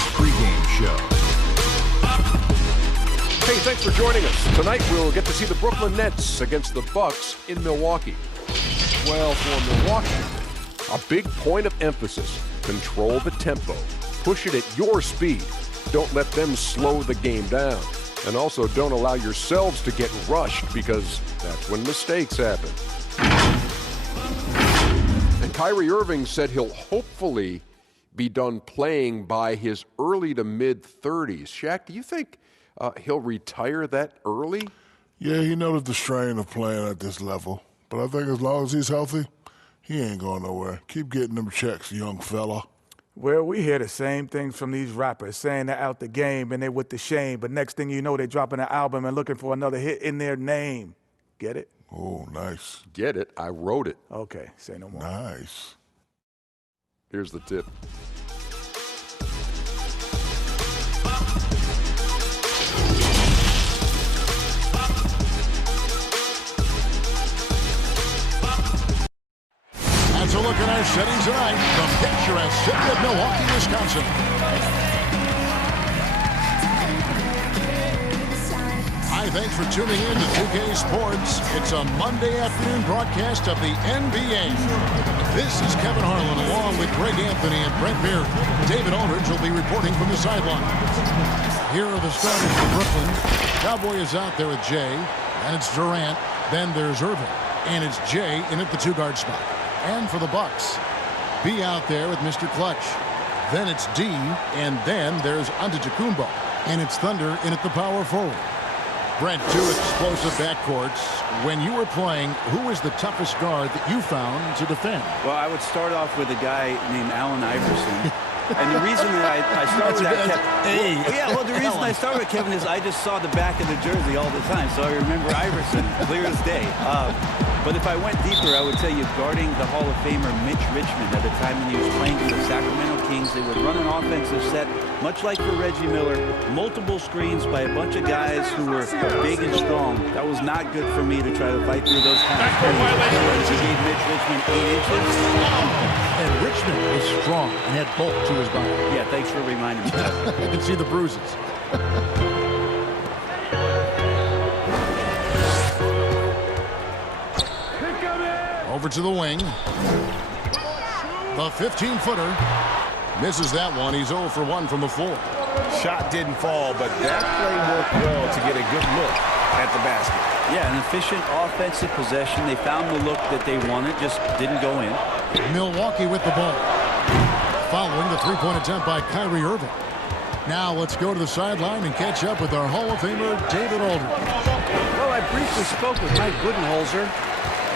Knex pregame show. Hey, thanks for joining us. Tonight we'll get to see the Brooklyn Nets against the Bucks in Milwaukee. Well, for Milwaukee, a big point of emphasis: control the tempo, push it at your speed. Don't let them slow the game down. And also don't allow yourselves to get rushed, because that's when mistakes happen. And Kyrie Irving said he'll hopefully be done playing by his early to mid-30s. Shaq, do you think he'll retire that early? Yeah, he noted the strain of playing at this level. But I think as long as he's healthy, he ain't going nowhere. Keep getting them checks, young fella. Well, we hear the same things from these rappers, saying they're out the game and they're with the shame. But next thing you know, they're dropping an album and looking for another hit in their name. Get it? Oh, nice. Get it? I wrote it. Okay, say no more. Nice. Here's the tip. That's a look at our setting tonight from picturesque city of Milwaukee, Wisconsin. Hi, thanks for tuning in to 2K Sports. It's a Monday afternoon broadcast of the NBA. This is Kevin Harlan along with Greg Anthony and Brent Beard. David Aldridge will be reporting from the sideline. Here are the starters for Brooklyn. Cowboy is out there with Jay, and it's Durant. Then there's Irving, and it's Jay in at the two-guard spot. And for the Bucks, B out there with Mr. Clutch. Then it's D, and then there's Antetokounmpo, and it's Thunder in at the power forward. Brent, two explosive backcourts. When you were playing, who was the toughest guard that you found to defend? Well, I would start off with a guy named Allen Iverson. And the reason that I start with that, the reason I start with Kevin is I just saw the back of the jersey all the time, so I remember Iverson clear as day. But if I went deeper, I would tell you guarding the Hall of Famer Mitch Richmond at the time when he was playing for the Sacramento Kings. They would run an offensive set, much like for Reggie Miller, multiple screens by a bunch of guys who were big and strong. That was not good for me to try to fight through those kind of screens. He gave Mitch Richmond 8 inches. And Richmond was strong and had bulk to his body. Yeah, thanks for reminding me. You can see the bruises. Over to the wing. The 15-footer. Misses that one. He's 0 for 1 from the floor. Shot didn't fall, but that play worked well to get a good look at the basket. Yeah, an efficient offensive possession. They found the look that they wanted, just didn't go in. Milwaukee with the ball. Following the three-point attempt by Kyrie Irving. Now let's go to the sideline and catch up with our Hall of Famer, David Aldridge. Well, I briefly spoke with Mike Budenholzer,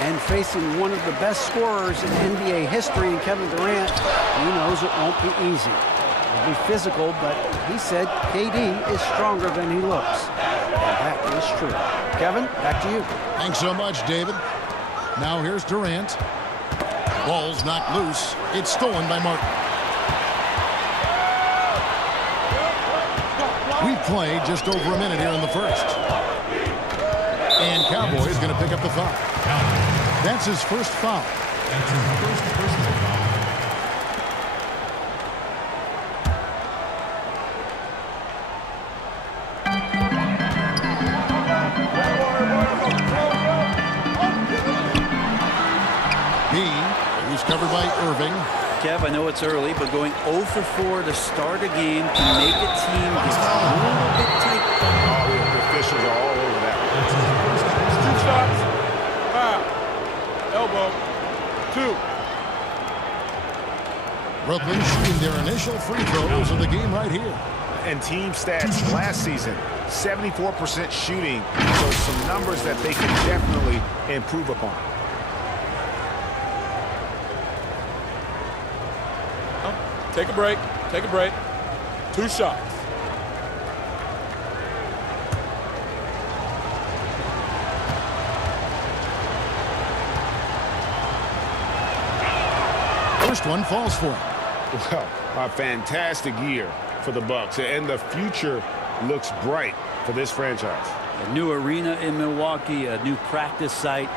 and facing one of the best scorers in NBA history, in Kevin Durant, he knows it won't be easy. It'll be physical, but he said KD is stronger than he looks. And that is true. Kevin, back to you. Thanks so much, David. Now here's Durant. Ball's knocked loose. It's stolen by Martin. We've played just over a minute here in the first. And Cowboy is going to pick up the foul. That's his first foul. He's covered by Irving. Kev, I know it's early, but going 0 for 4 to start a game can make a team get a little bit tight. Oh, the officials are all over that. 2 shots. Foul. Elbow. 2. Brooklyn shooting their initial free throws of the game right here. And team stats last season, 74% shooting. So some numbers that they can definitely improve upon. Take a break. Take a break. 2 shots. First one falls for him. Well, a fantastic year for the Bucks, and the future looks bright for this franchise. A new arena in Milwaukee, a new practice site.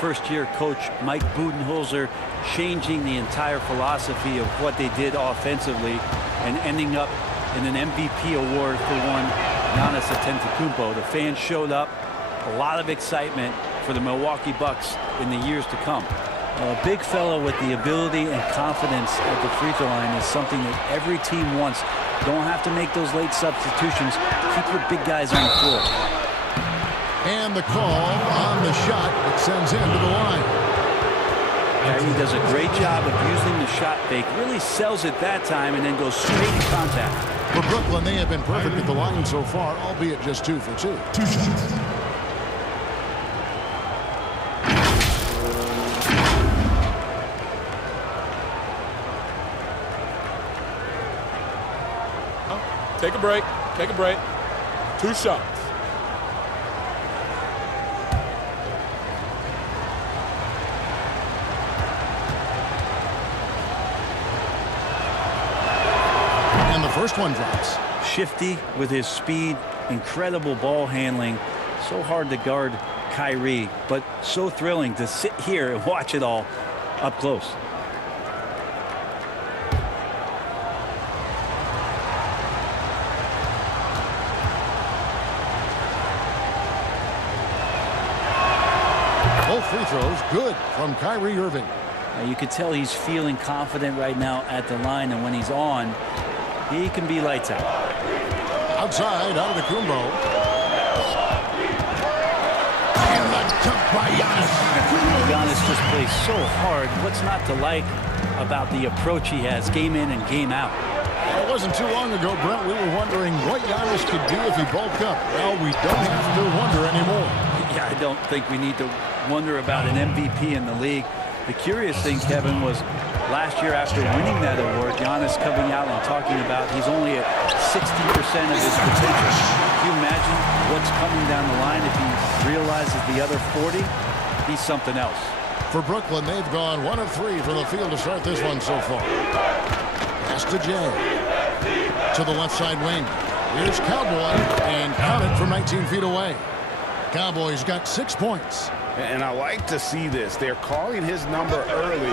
First-year coach Mike Budenholzer changing the entire philosophy of what they did offensively and ending up in an MVP award for one Giannis Antetokounmpo. The fans showed up. A lot of excitement for the Milwaukee Bucks in the years to come. A big fellow with the ability and confidence at the free throw line is something that every team wants. Don't have to make those late substitutions. Keep your big guys on the floor. And the call on the shot that sends him to the line. Kyrie does a great job of using the shot fake. Really sells it that time and then goes straight to contact. For Brooklyn, they have been perfect at the line so far, albeit just 2 for 2. 2 shots. Take a break. Take a break. 2 shots. And the first one drops. Shifty with his speed, incredible ball handling. So hard to guard Kyrie, but so thrilling to sit here and watch it all up close. Both free throws good from Kyrie Irving. You could tell he's feeling confident right now at the line, and when he's on, he can be lights out. Outside, Antetokounmpo. And the jump by Giannis. Giannis just plays so hard. What's not to like about the approach he has game in and game out? It wasn't too long ago, Brent, we were wondering what Giannis could do if he bulked up. Well, we don't have to wonder anymore. Yeah, I don't think we need to wonder about an MVP in the league. The curious thing, Kevin, was last year after winning that award, Giannis coming out and talking about he's only at 60% of his potential. Can you imagine what's coming down the line if he realizes the other 40? He's something else. For Brooklyn, they've gone 1 of 3 from the field to start this one so far. Pass to Jay. To the left side wing. Here's Cowboy, and count it from 19 feet away. Cowboys got 6 points. And I like to see this. They're calling his number early,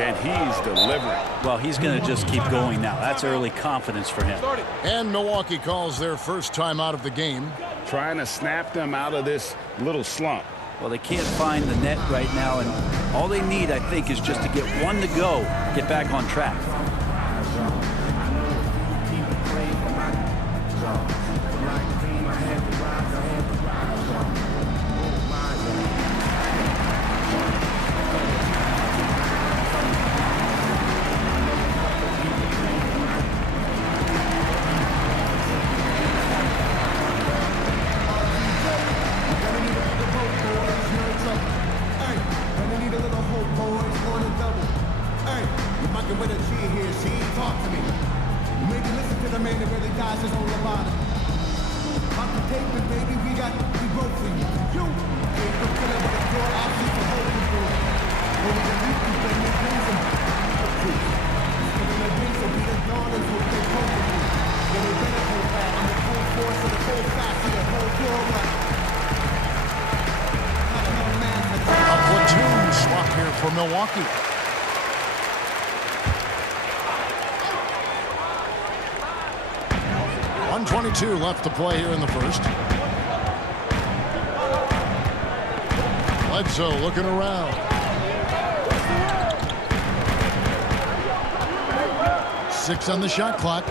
and he's delivering. Well, he's going to just keep going now. That's early confidence for him. And Milwaukee calls their first time out of the game. Trying to snap them out of this little slump. Well, they can't find the net right now, and all they need, I think, is just to get one to go, get back on track. For Milwaukee. .122 left to play here in the first. Bledsoe looking around. 6 on the shot clock.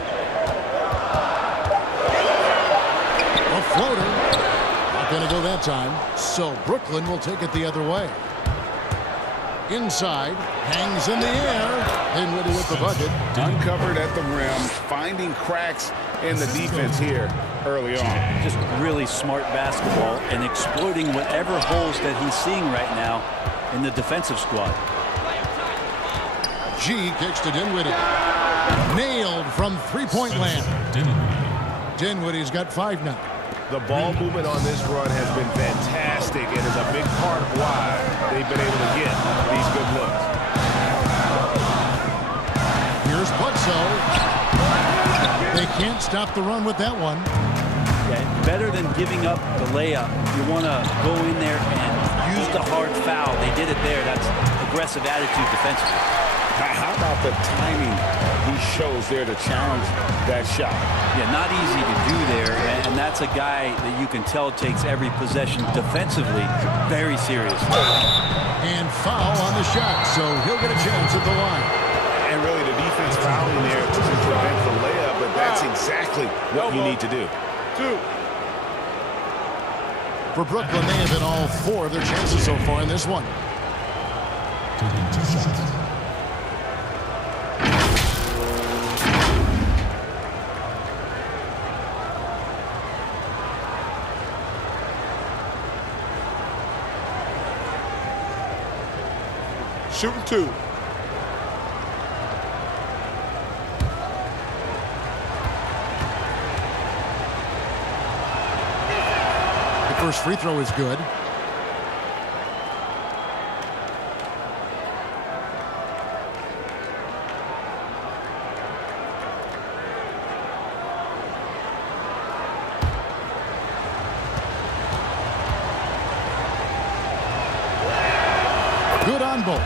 A floater. Not going to go that time. So Brooklyn will take it the other way. Inside, hangs in the air. Dinwiddie with the bucket. Uncovered at the rim, finding cracks in the defense here early on. Just really smart basketball and exploiting whatever holes that he's seeing right now in the defensive squad. G kicks to Dinwiddie. Nailed from three-point land. Dinwiddie's got 5 now. The ball movement on this run has been fantastic and is a big part of why they've been able to get these good looks. Here's Bledsoe. They can't stop the run with that one. Yeah, better than giving up the layup. You want to go in there and use the hard foul. They did it there. That's aggressive attitude defensively. How about the timing he shows there to challenge that shot. Yeah, not easy to do there, and that's a guy that you can tell takes every possession defensively very seriously. And foul on the shot, so he'll get a chance at the line. And really the defense fouling there to prevent the layup, but that's exactly what you need to do. For Brooklyn, they have hit all 4 of their chances so far in this one. Shooting 2. First free throw is good. Good on both.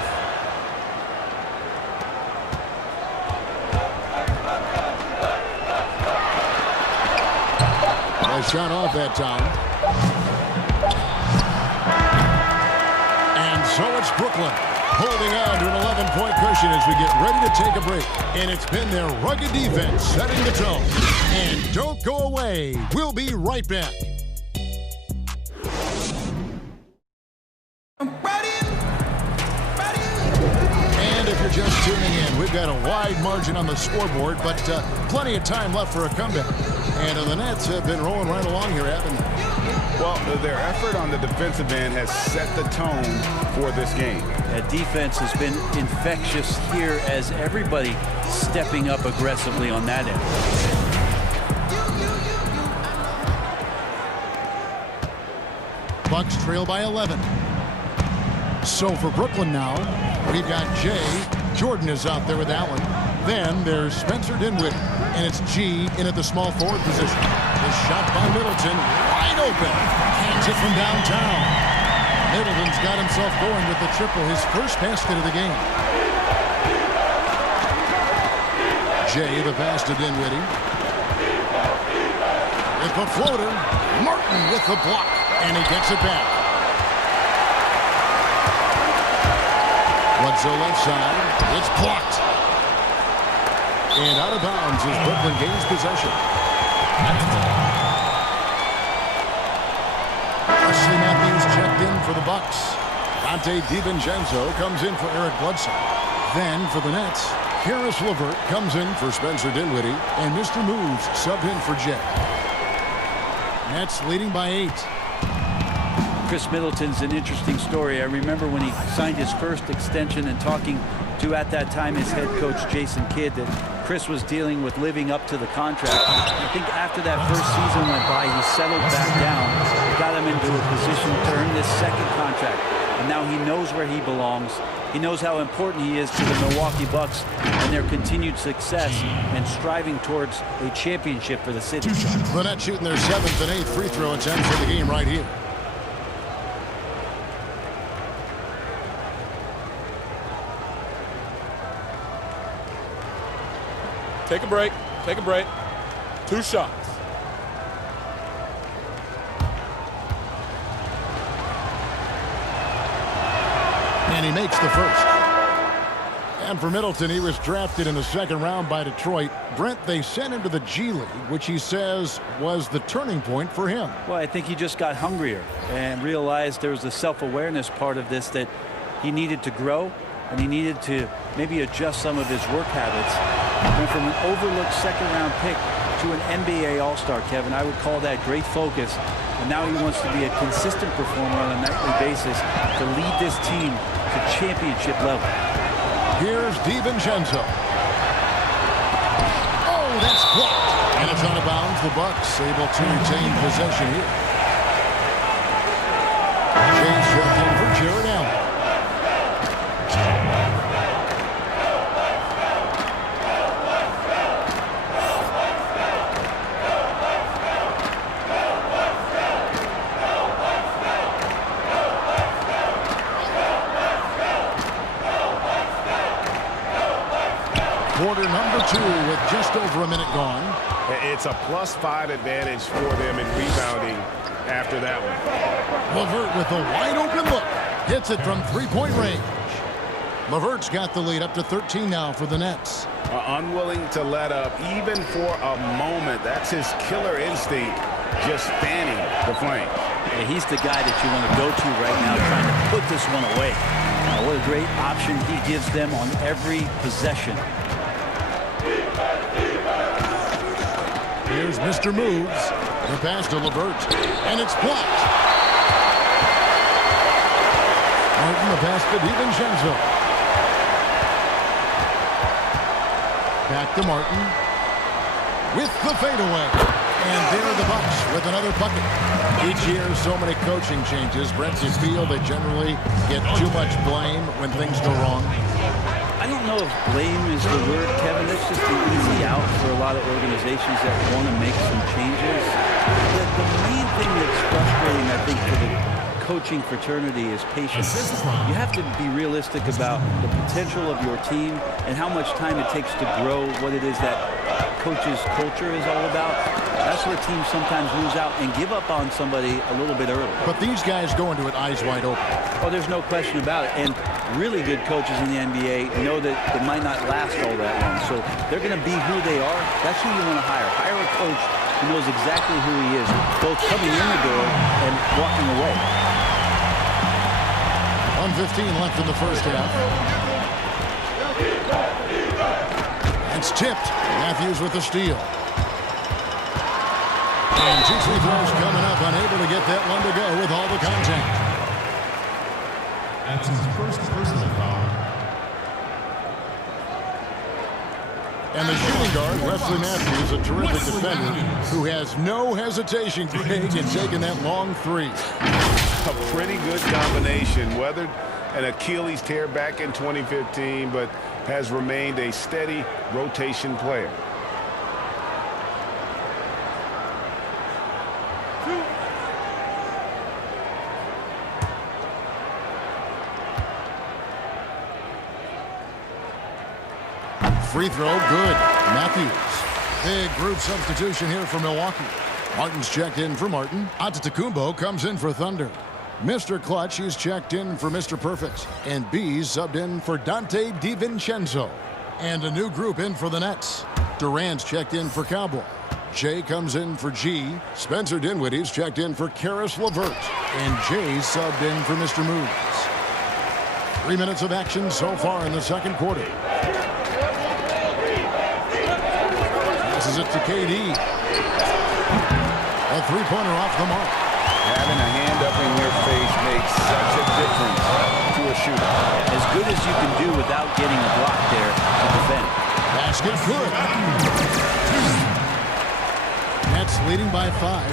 Nice shot off that time. So it's Brooklyn holding on to an 11-point cushion as we get ready to take a break. And it's been their rugged defense setting the tone. And don't go away. We'll be right back. And if you're just tuning in, we've got a wide margin on the scoreboard, but plenty of time left for a comeback. And the Nets have been rolling right along here, haven't they? Well, their effort on the defensive end has set the tone for this game. That defense has been infectious here as everybody stepping up aggressively on that end. Bucks trail by 11. So for Brooklyn now, we've got Jay. Jordan is out there with Allen. Then there's Spencer Dinwiddie, and it's G in at the small forward position. The shot by Middleton, wide open. Cans it from downtown. Middleton's got himself going with the triple, his first basket of the game. Jay, the pass to Dinwiddie. With the floater, Martin with the block, and he gets it back. Bledsoe left side, it's blocked. And out of bounds as Brooklyn gains possession. Wesley Matthews checked in for the Bucks. Dante DiVincenzo comes in for Eric Bledsoe. Then for the Nets, Karis LeVert comes in for Spencer Dinwiddie, and Mr. Moves subbed in for Jay. Nets leading by 8. Chris Middleton's an interesting story. I remember when he signed his first extension and talking to, at that time, his head coach, Jason Kidd, that Chris was dealing with living up to the contract. I think after that first season went by, he settled back down, got him into a position to earn this second contract. And now he knows where he belongs. He knows how important he is to the Milwaukee Bucks and their continued success and striving towards a championship for the city. The Nets shooting their 7th and 8th free throw attempts for the game right here. Take a break. Take a break. 2 shots. And he makes the first. And for Middleton, he was drafted in the 2nd round by Detroit. Brent, they sent him to the G League, which he says was the turning point for him. Well, I think he just got hungrier and realized there was a self-awareness part of this that he needed to grow and he needed to maybe adjust some of his work habits. Went from an overlooked 2nd-round pick to an NBA All-Star, Kevin. I would call that great focus. And now he wants to be a consistent performer on a nightly basis to lead this team to championship level. Here's DiVincenzo. Oh, that's blocked. And it's out of bounds. The Bucks able to retain possession here. James checked in for Jared Allen. Quarter number 2 just over a minute gone. It's a +5 advantage for them in rebounding after that one. LeVert with a wide open look. Hits it from three-point range. LeVert's got the lead up to 13 now for the Nets. Unwilling to let up even for a moment. That's his killer instinct, just fanning the flame. Yeah, he's the guy that you want to go to right now trying to put this one away. What a great option he gives them on every possession. Here's Mr. Moves. The pass to LeVert. And it's blocked. Martin, the pass to DiVincenzo. Back to Martin. With the fadeaway. And there are the Bucks with another bucket. Each year, so many coaching changes. Brent, you feel they generally get too much blame when things go wrong? I don't know if blame is the word, Kevin. It's just an easy out for a lot of organizations that want to make some changes. The main thing that's frustrating, I think, for the coaching fraternity is patience. You have to be realistic about the potential of your team and how much time it takes to grow what it is that coach's culture is all about. That's where teams sometimes lose out and give up on somebody a little bit early. But these guys go into it eyes wide open. Oh, there's no question about it. And really good coaches in the NBA know that it might not last all that long. So they're going to be who they are. That's who you want to hire. Hire a coach who knows exactly who he is, both coming in the door and walking away. 1:15 left in the first half. It's tipped. Matthews with the steal. And 2 free throws coming up, unable to get that one to go with all the contact. That's his first personal foul. And the shooting guard, Wesley Matthews, a terrific defender who has no hesitation, Greg, in taking that long three. A pretty good combination. Weathered an Achilles tear back in 2015, but has remained a steady rotation player. Free throw, good. Matthews. Big group substitution here for Milwaukee. Martin's checked in for Martin. Antetokounmpo comes in for Thunder. Mr. Clutch, he's checked in for Mr. Perfect. And B's subbed in for Dante DiVincenzo. And a new group in for the Nets. Durant's checked in for Cowboy. Jay comes in for G. Spencer Dinwiddie's checked in for Karis LeVert. And Jay's subbed in for Mr. Moves. 3 minutes of action so far in the second quarter. Passes it to KD. A three-pointer off the mark. Having a hand up in your face makes such a difference to a shooter. As good as you can do without getting a block there to defend. Basket good. Nets leading by 5.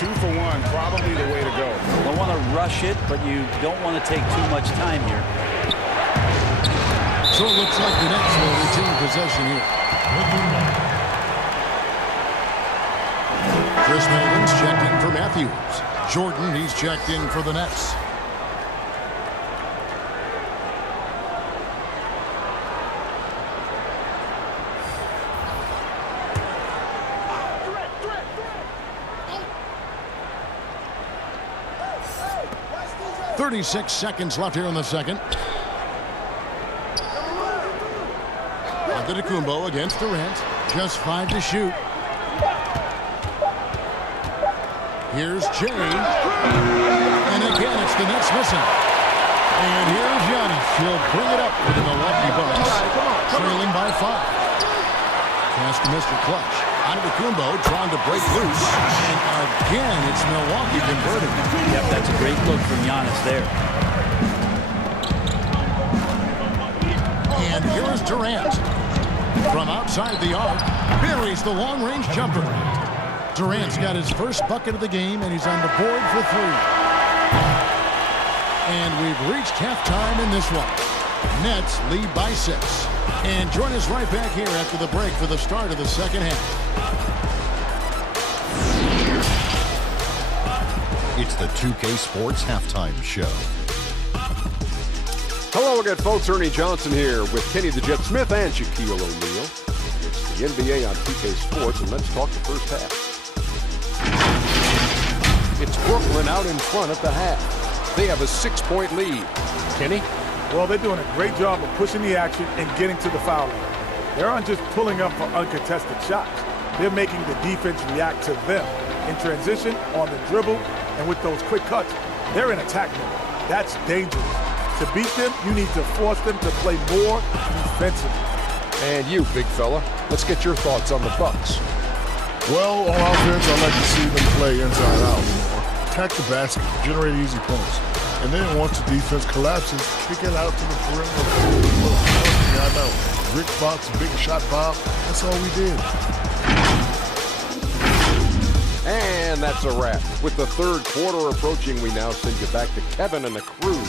2 for 1, probably the way to go. You don't want to rush it, but you don't want to take too much time here. So it looks like the Nets will retain possession here. Chris Melvin's checked in for Matthews. Jordan, he's checked in for the Nets. .36 seconds left here in the second. Antetokounmpo against Durant. Just 5 to shoot. Here's Jay. And again, it's the Nets missing. And here's Giannis. He'll bring it up for the Milwaukee Bucks. Trailing by 5. Pass to Mr. Clutch. Antetokounmpo trying to break loose. And again, it's Milwaukee converting. Yep, that's a great look from Giannis there. And here's Durant. From outside the arc, buries the long-range jumper. Durant's got his first bucket of the game, and he's on the board for 3. And we've reached halftime in this one. Nets lead by 6. And join us right back here after the break for the start of the second half. It's the 2K Sports Halftime Show. Hello again, folks. Ernie Johnson here with Kenny the Jet Smith and Shaquille O'Neal. It's the the NBA on 2K Sports, and let's talk the first half. It's Brooklyn out in front at the half. They have a 6-point lead. Kenny? Well, they're doing a great job of pushing the action and getting to the foul line. They aren't just pulling up for uncontested shots. They're making the defense react to them in transition, on the dribble, and with those quick cuts. They're in attack mode. That's dangerous. To beat them, you need to force them to play more defensively. And you, big fella, let's get your thoughts on the Bucks. Well, on offense, I like to see them play inside out. Attack the basket, generate easy points. And then once the defense collapses, kick it out to the perimeter. Look, I know. Rick Fox, big shot Bob, that's all we did. And that's a wrap. With the third quarter approaching, we now send you back to Kevin and the crew.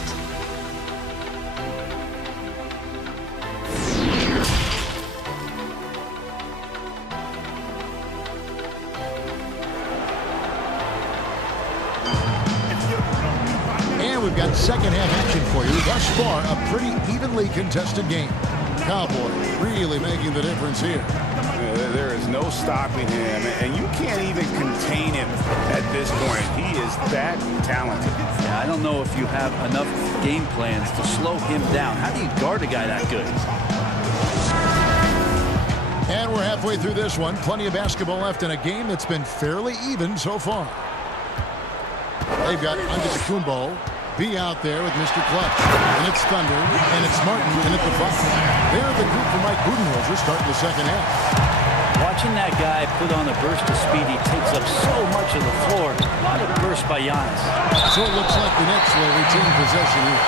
And we've got second half action for you. Thus far, a pretty evenly contested game. Cowboys really making the difference here. There is no stopping him, and you can't even contain him at this point. He is that talented. Yeah, I don't know if you have enough game plans to slow him down. How do you guard a guy that good? And we're halfway through this one. Plenty of basketball left in a game that's been fairly even so far. They've got Antetokounmpo be out there with Mr. Clutch. And it's Thunder, and it's Martin, and it's the Bucks. They're the group for Mike Budenholzer starting the second half. Watching that guy put on a burst of speed, he takes up so much of the floor. What a burst by Giannis. So it looks like the Knicks will retain possession here.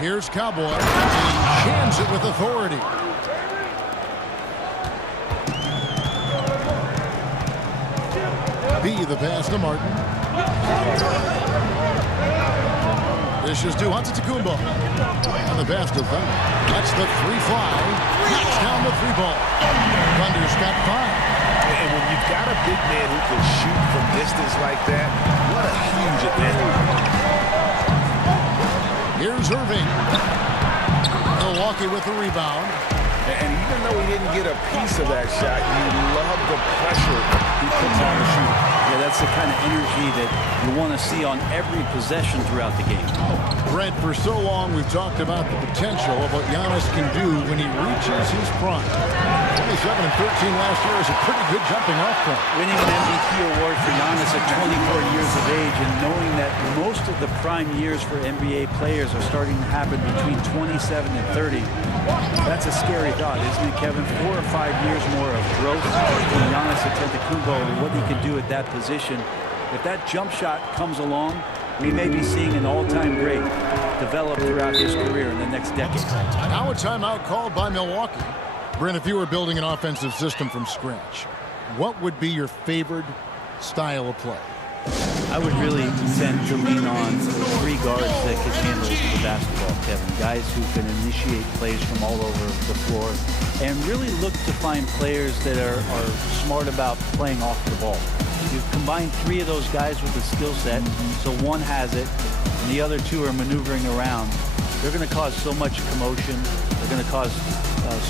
Here's Cowboy, and he jams it with authority. B, the pass to Martin. This is to Antetokounmpo. And the pass to Thunder. That's the 3-fly. Knocks down the 3-ball. Thunder's got 5. And when you've got a big man who can shoot from distance like that, what a huge advantage. Here's Irving. Milwaukee with the rebound. And even though he didn't get a piece of that shot, you love the pressure he puts on the shooter. Yeah, that's the kind of energy that you want to see on every possession throughout the game. Brent, for so long we've talked about the potential of what Giannis can do when he reaches his prime. 27 and 13 last year is a pretty good jumping off point. Winning an MVP award for Giannis at 24 years of age and knowing that most of the prime years for NBA players are starting to happen between 27 and 30, that's a scary thought, isn't it, Kevin? 4 or 5 years more of growth from Giannis Antetokounmpo and what he can do at that position. If that jump shot comes along, we may be seeing an all-time great develop throughout his career in the next decade. Now a timeout called by Milwaukee. Brent, if you were building an offensive system from scratch, what would be your favored style of play? I would really tend to lean on 3 guards that can handle the basketball, Kevin. Guys who can initiate plays from all over the floor and really look to find players that are smart about playing off the ball. You combine 3 of those guys with a skill set, so one has it and the other 2 are maneuvering around. They're going to cause so much commotion. They're going to cause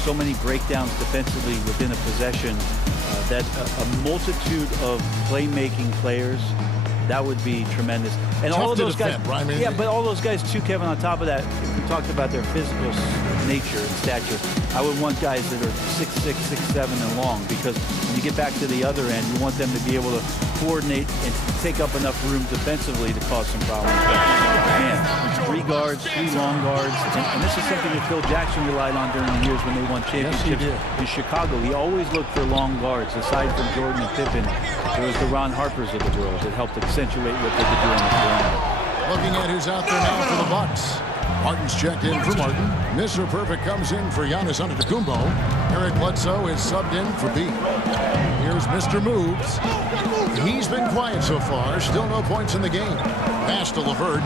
so many breakdowns defensively within a possession that a multitude of playmaking players, that would be tremendous. And tough all of those guys, defend, right? yeah, but all those guys too, Kevin, on top of that, if we talked about their physical nature and stature, I would want guys that are 6'6", 6'7", and long, because when you get back to the other end, you want them to be able to coordinate and take up enough room defensively to cause some problems. But man, 3 guards, 3 long guards, and this is something that Phil Jackson relied on during the years when they won championships in Chicago. He always looked for long guards. Aside from Jordan and Pippen, there was the Ron Harpers of the world that helped accentuate what they could do on the perimeter. Looking at who's out there now for the Bucks. Martin's checked in for Martin. Mr. Perfect comes in for Giannis Antetokounmpo. Eric Bledsoe is subbed in for B. Here's Mr. Moves. He's been quiet so far. Still no points in the game. Pass to LeVert.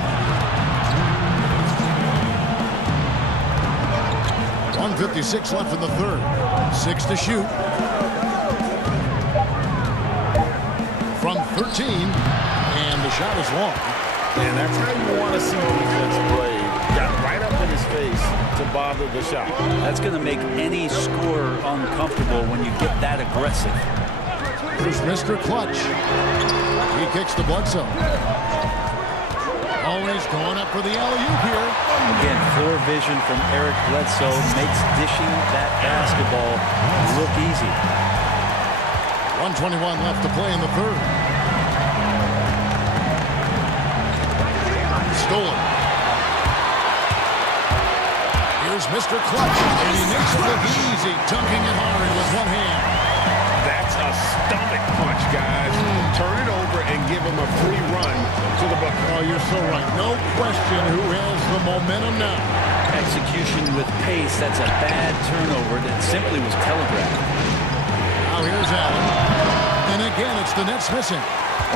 1:56 left in the third. 6 to shoot. 13, and the shot is long. And that's how you want to see defense play. Got right up in his face to bother the shot. That's going to make any scorer uncomfortable when you get that aggressive. Here's Mr. Clutch. He kicks to Bledsoe. Always going up for the alley-oop here. Again, floor vision from Eric Bledsoe makes dishing that basketball look easy. 1:21 left to play in the third. Stolen. Here's Mr. Clutch, and he makes it look easy, dunking it hard with one hand. That's a stomach punch, guys. Turn it over and give him a free run to the bucket. Oh, you're so right. No question who has the momentum now. Execution with pace, that's a bad turnover that simply was telegraphed. Now here's Allen. And again, it's the Nets missing.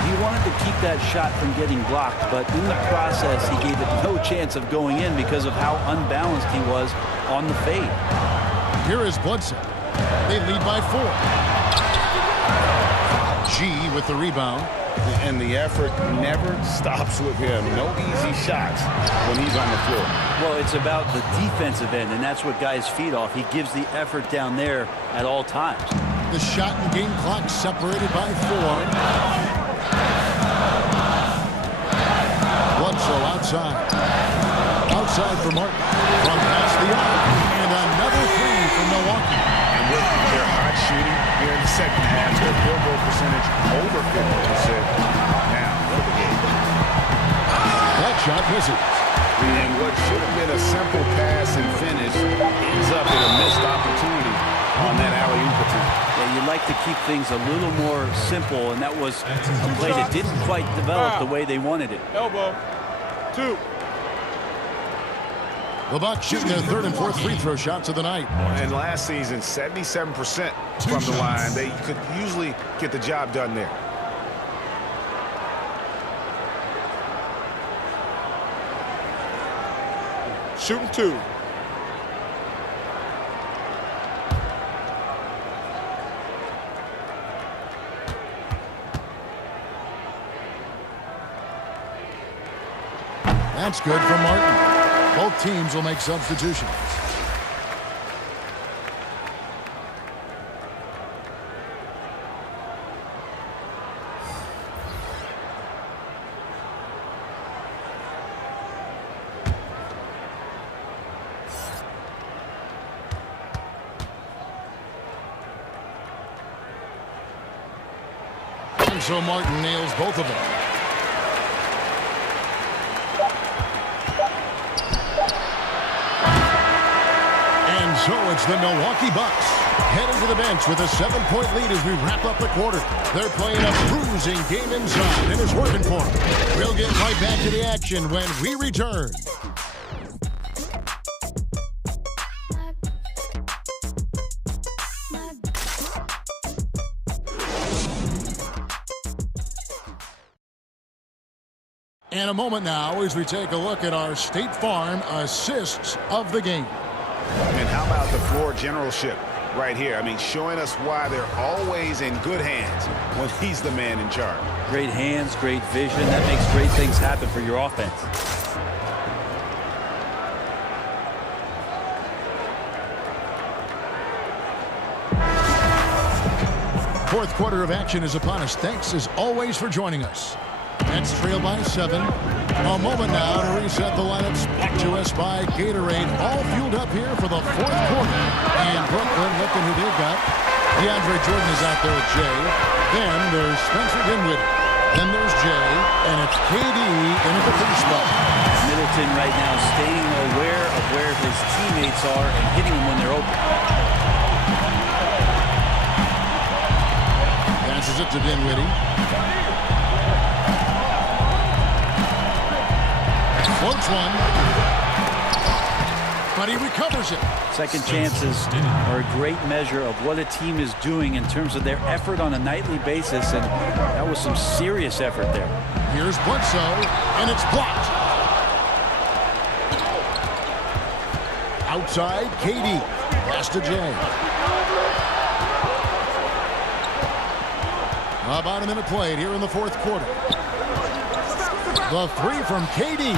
He wanted to keep that shot from getting blocked, but in the process, he gave it no chance of going in because of how unbalanced he was on the fade. Here is Bledsoe. They lead by 4. G with the rebound. And the effort never stops with him. No easy shots when he's on the floor. Well, it's about the defensive end, and that's what guys feed off. He gives the effort down there at all times. The shot and game clock separated by 4. Bledsoe outside. Outside for Martin. From past the arc. And another three from Milwaukee. And with their hot shooting here in the second half, their field goal percentage over 50% now for the game. That shot misses. And what should have been a simple pass and finish ends up in a missed opportunity on that alley-oop attempt. Yeah, you'd like to keep things a little more simple, and that was a play that didn't quite develop the way they wanted it. Elbow. 2. The Bucks shooting their third and fourth free throw shots of the night. And last season, 77% from the line. They could usually get the job done there. Shooting 2. That's good for Martin. Both teams will make substitutions. And so Martin nails both of them. So it's the Milwaukee Bucks heading to the bench with a 7-point lead as we wrap up the quarter. They're playing a bruising game inside, and it's working for them. We'll get right back to the action when we return. And a moment now as we take a look at our State Farm assists of the game. And how about the floor generalship right here? I mean, showing us why they're always in good hands when he's the man in charge. Great hands, great vision. That makes great things happen for your offense. Fourth quarter of action is upon us. Thanks, as always, for joining us. Nets trail by 7. A moment now to reset the lineups. Back to us by Gatorade. All fueled up here for the fourth quarter. And Brooklyn looking who they've got. DeAndre Jordan is out there with Jay. Then there's Spencer Dinwiddie. Then there's Jay. And it's KD in at the 3 spot. Middleton right now staying aware of where his teammates are and hitting them when they're open. Passes it to Dinwiddie. Floats one, but he recovers it. Second chances are a great measure of what a team is doing in terms of their effort on a nightly basis, and that was some serious effort there. Here's Bledsoe, and it's blocked. Outside, KD. Pass to Jay. About a minute played here in the fourth quarter. The three from KD.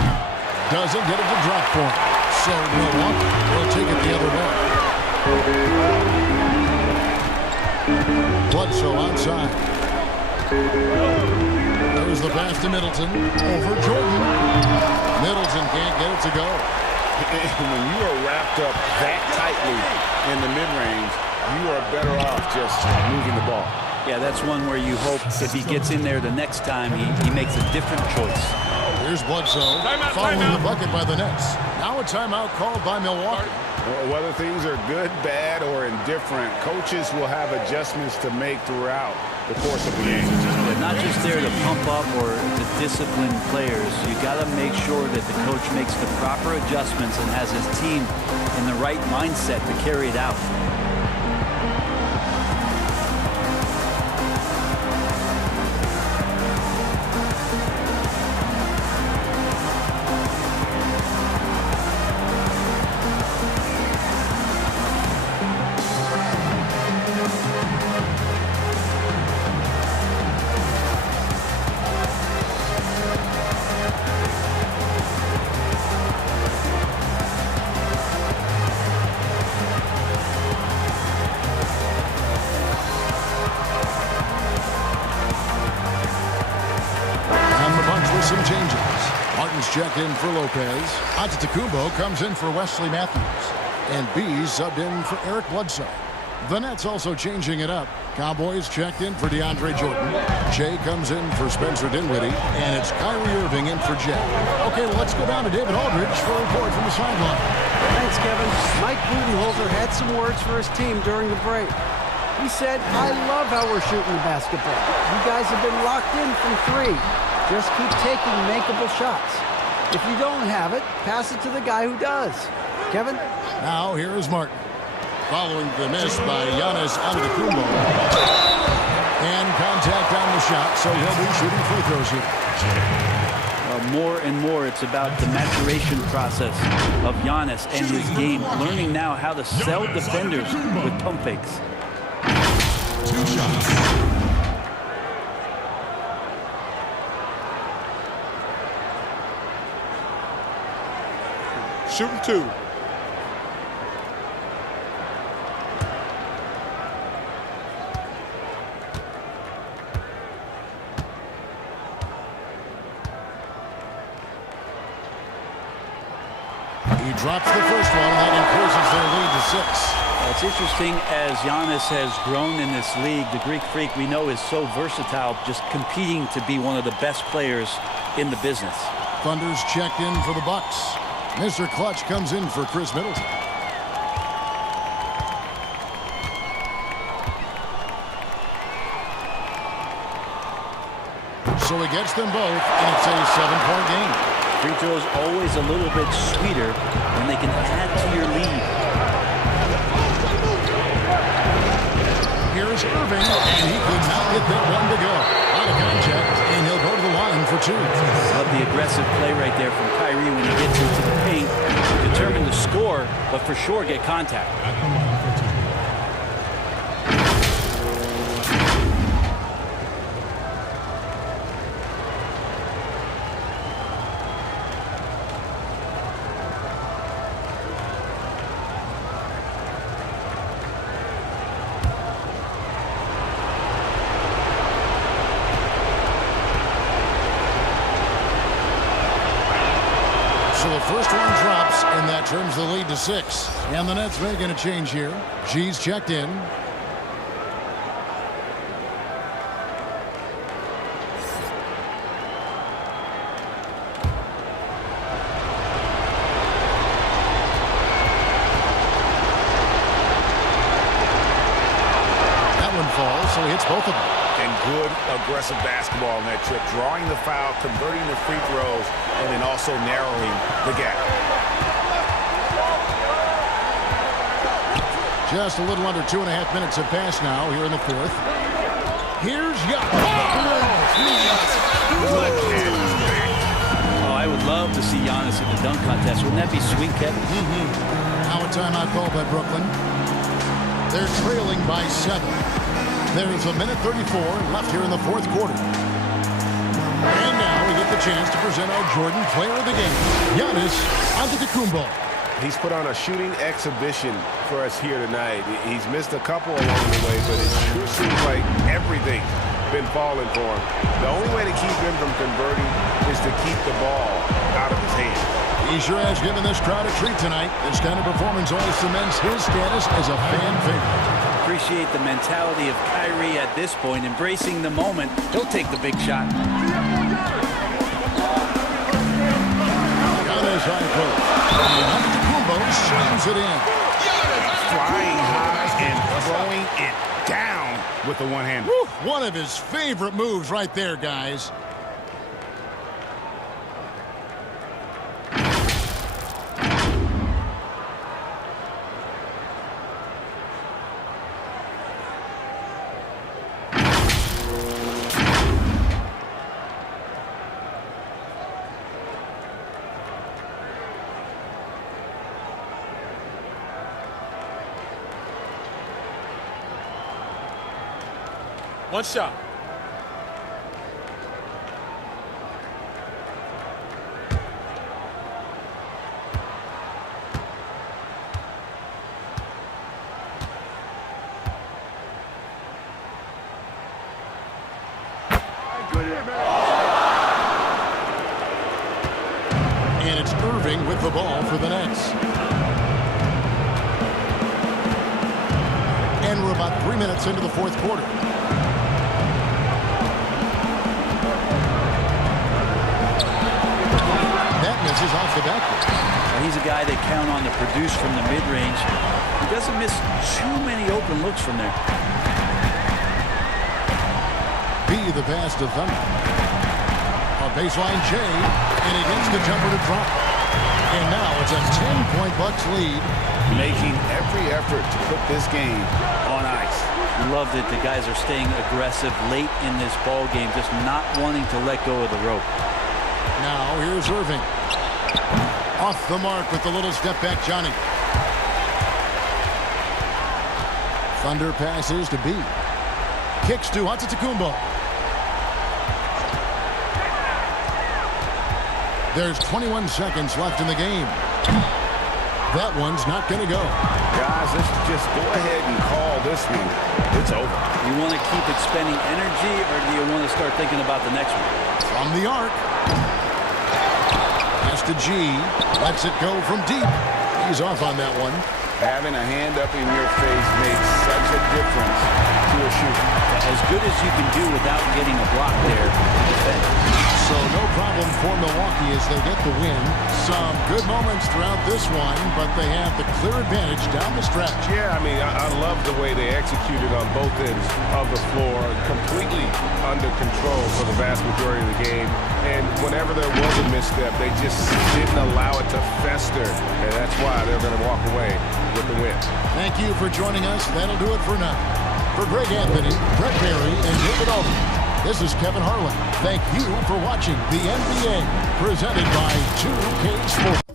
Doesn't get it to drop for him. So Milwaukee will take it the other way. Bledsoe outside. There's the pass to Middleton. Over Jordan. Middleton can't get it to go. When you are wrapped up that tightly in the mid-range, you are better off just moving the ball. Yeah, that's one where you hope if he gets in there the next time, he makes a different choice. Here's Bledsoe following the bucket by the Nets. Now a timeout called by Milwaukee. Whether things are good, bad, or indifferent, coaches will have adjustments to make throughout the course of the game. They're not just there to pump up or to discipline players. You got to make sure that the coach makes the proper adjustments and has his team in the right mindset to carry it out. Some changes. Martin's checked in for Lopez. Antetokounmpo comes in for Wesley Matthews. And B subbed in for Eric Bledsoe. The Nets also changing it up. Cowboys checked in for DeAndre Jordan. Jay comes in for Spencer Dinwiddie. And it's Kyrie Irving in for Jay. Okay, let's go down to David Aldridge for a report from the sideline. Thanks, Kevin. Mike Budenholzer had some words for his team during the break. He said, "I love how we're shooting the basketball. You guys have been locked in from three. Just keep taking makeable shots. If you don't have it, pass it to the guy who does." Kevin? Now here is Martin. Following the miss by Giannis Antetokounmpo. And contact on the shot, so he'll be shooting free throws here. More and more, it's about the maturation process of Giannis and his game. Learning now how to sell defenders with pump fakes. 2 shots. Shooting 2. He drops the first one, and that increases their lead to 6. It's interesting as Giannis has grown in this league. The Greek Freak we know is so versatile, just competing to be one of the best players in the business. Thunder's checked in for the Bucks. Mr. Clutch comes in for Chris Middleton. So he gets them both, and it's a 7-point game. Free throws always a little bit sweeter when they can add to your lead. Here's Irving, and he could not get that one to go. Out of contact, and he'll go to the line for 2. Love the aggressive play right there from Kyrie when he gets into the paint. Determined to score, but for sure get contact. So the first one drops, and that turns the lead to 6. And the Nets making a change here. G's checked in. That one falls, so he hits both of them. And good aggressive basketball on that trip. Drawing the foul, converting the free throws, and then also narrowing the gap. Just a little under 2.5 minutes have passed now here in the fourth. Here's Giannis. Oh, I would love to see Giannis in the dunk contest. Wouldn't that be sweet, Kevin? Now a timeout called by Brooklyn. They're trailing by 7. There's a minute 34 left here in the fourth quarter. And now we get the chance to present our Jordan player of the game, Giannis Antetokounmpo. He's put on a shooting exhibition for us here tonight. He's missed a couple along the way, but it sure seems like everything's been falling for him. The only way to keep him from converting is to keep the ball out of his hands. He sure has given this crowd a treat tonight. This kind of performance only cements his status as a fan favorite. Appreciate the mentality of Kyrie at this point, embracing the moment. He'll take the big shot. Giannis high post. Antetokounmpo slams it in. Flying high and throwing it down with the one-hander. One of his favorite moves right there, guys. One shot. And it's Irving with the ball for the Knex. And we're about 3 minutes into the fourth quarter. That misses off the backboard. He's a guy they count on to produce from the mid-range. He doesn't miss too many open looks from there. B the pass to Thunder. A baseline J, and he gets the jumper to drop. And now it's a 10-point Bucks lead. Making every effort to put this game on ice. Loved it. The guys are staying aggressive late in this ball game, just not wanting to let go of the rope. Now here's Irving. Off the mark with the little step back Johnny. Thunder passes to B. Kicks to Antetokounmpo. There's 21 seconds left in the game. That one's not going to go. Guys, let's just go ahead and call this one. It's over. You want to keep expending energy, or do you want to start thinking about the next one? From the arc. Pass to G. Lets it go from deep. He's off on that one. Having a hand up in your face makes such a difference to a shooter. As good as you can do without getting a block there to defend. So no problem for Milwaukee as they get the win. Some good moments throughout this one, but they have the clear advantage down the stretch. Yeah, I mean, I love the way they executed on both ends of the floor, completely under control for the vast majority of the game. And whenever there was a misstep, they just didn't allow it to fester. And that's why they're going to walk away with the win. Thank you for joining us. That'll do it for now. For Greg Anthony, Brett Berry, and David Alden, this is Kevin Harlan. Thank you for watching the NBA, presented by 2K Sports.